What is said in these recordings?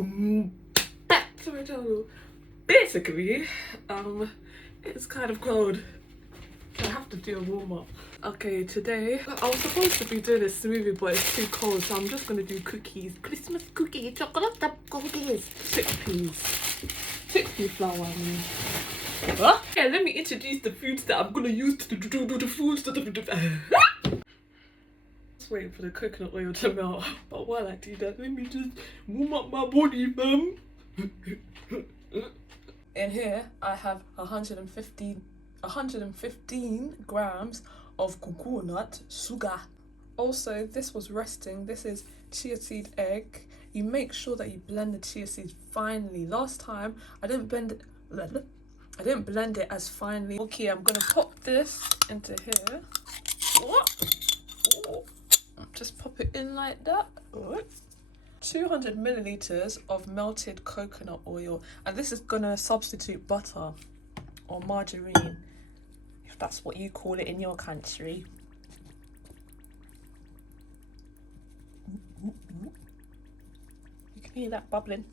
Back to my channel. Basically, it's kind of cold. I have to do a warm up. Okay, today I was supposed to be doing a smoothie, but it's too cold, so I'm just gonna do cookies. Christmas cookie, chocolate cookies, chickpea flour. I mean. Huh? Yeah, let me introduce the foods that I'm gonna use to do the foods. Just waiting for the coconut oil to melt. But while I do that, let me just warm up my body, man. In here, I have 115 grams of coconut sugar. Also, this was resting. This is chia seed egg. You make sure that you blend the chia seeds finely. Last time, I didn't blend it as finely. Okay, I'm gonna pop this into here. Just pop it in like that. 200 milliliters of melted coconut oil, and this is gonna substitute butter or margarine, if that's what you call it in your country. You can hear that bubbling.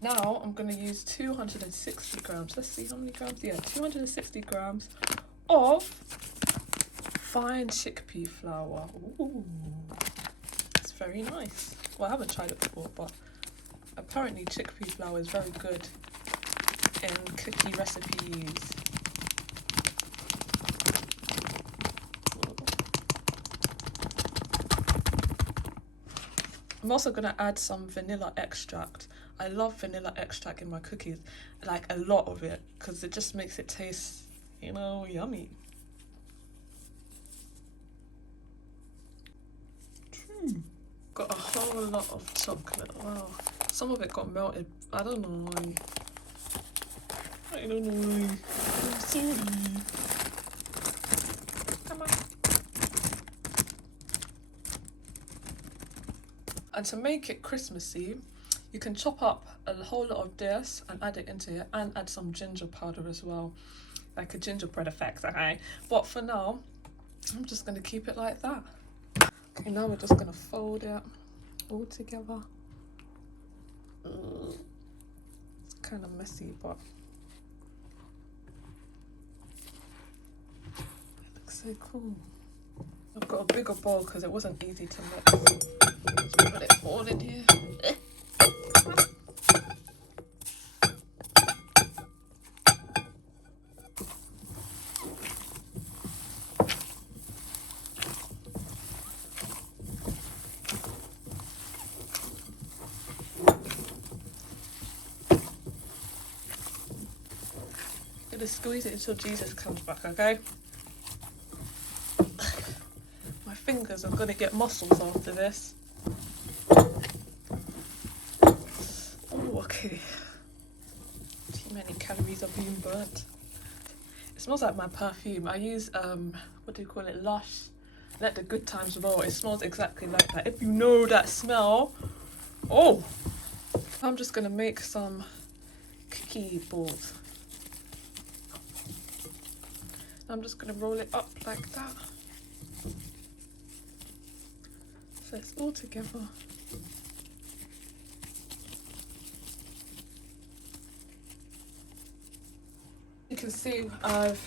Now I'm gonna use 260 grams. Let's see how many grams. Yeah, 260 grams of fine chickpea flour. Ooh, it's very nice. Well, I haven't tried it before, but apparently chickpea flour is very good in cookie recipes. I'm also going to add some vanilla extract. I love vanilla extract in my cookies, like a lot of it, because it just makes it taste, you know, yummy. Got a whole lot of chocolate. Wow, some of it got melted. I don't know why. I'm sorry. Come on. And to make it Christmassy, you can chop up a whole lot of this and add it into it, and add some ginger powder as well, like a gingerbread effect, okay? But for now, I'm just gonna keep it like that. Okay, now we're just gonna fold it all together. It's kind of messy, but it looks so cool. I've got a bigger bowl because it wasn't easy to mix. Just put it all in here. Just squeeze it until Jesus comes back, okay? My fingers are gonna get muscles after this. Oh, okay. Too many calories are being burnt. It smells like my perfume. I use what do you call it? Lush. Let the good times roll. It smells exactly like that. If you know that smell. Oh, I'm just gonna make some cookie balls. I'm just going to roll it up like that, so it's all together. You can see I've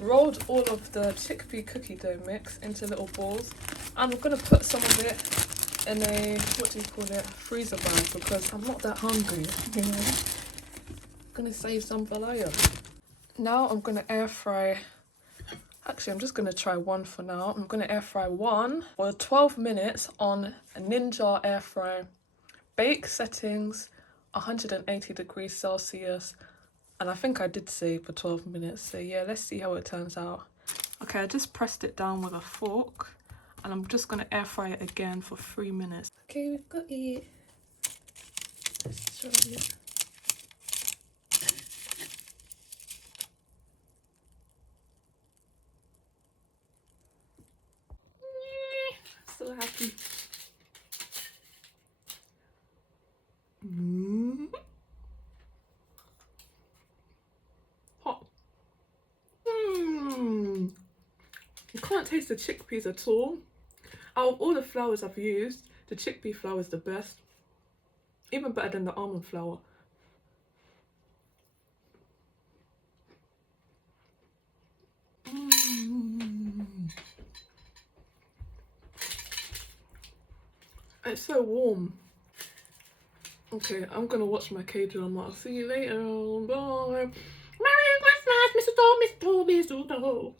rolled all of the chickpea cookie dough mix into little balls, and I'm going to put some of it in a, what do you call it, freezer bag, because I'm not that hungry, you know. I'm going to save some for later. Now I'm going to air fry. Actually, I'm just going to try one for now. I'm going to air fry one for 12 minutes on a Ninja air fry. Bake settings 180 degrees Celsius. And I think I did say for 12 minutes. So yeah, let's see how it turns out. Okay, I just pressed it down with a fork. And I'm just going to air fry it again for 3 minutes. Okay, we've got it. Let's try it. So happy. Hot. You can't taste the chickpeas at all. Out of all the flours I've used, the chickpea flour is the best. Even better than the almond flour. It's so warm. Okay, I'm gonna watch my K-drama. I'll see you later. Bye. Merry Christmas, mistletoe, mistletoe, mistletoe.